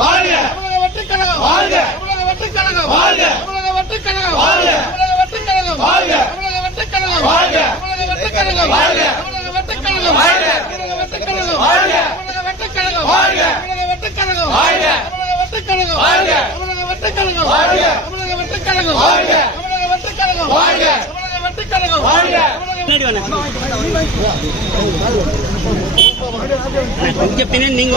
வாழ்க வாழ்க தமிழக வட்டக் கழகம் வாழ்க தமிழக வட்டக் கழகம் வாழ்க தமிழக வட்டக் கழகம் வாழ்க தமிழக வட்டக் கழகம் வாழ்க தமிழக வட்டக் கழகம் வாழ்க தமிழக வட்டக் கழகம் வாழ்க தமிழக வட்டக் கழகம் வாழ்க தமிழக வட்டக் கழகம் வாழ்க தமிழக வட்டக் கழகம் நீங்க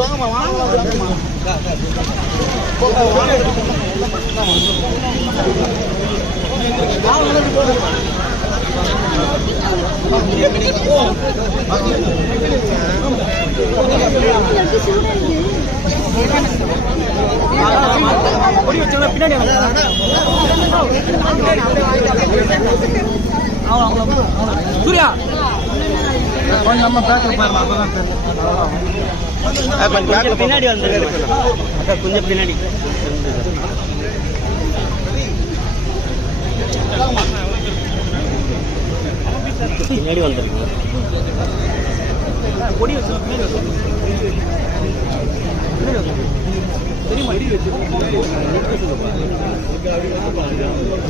வாங்கம்மா வாங்கம்மா வாங்கம்மா பொடி பின்னாடி சூர்யா கொஞ்சம் பின்னாடி கொஞ்சம் பின்னாடி பின்னாடி வந்துருக்கீங்க. கொடி வச்சு மேலே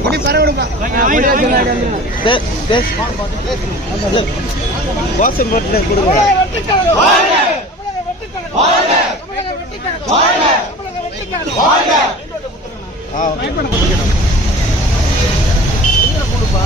கொடி பரவிடுங்க வாசம் போட்டு கொடுங்க. ஆ கொடுப்பா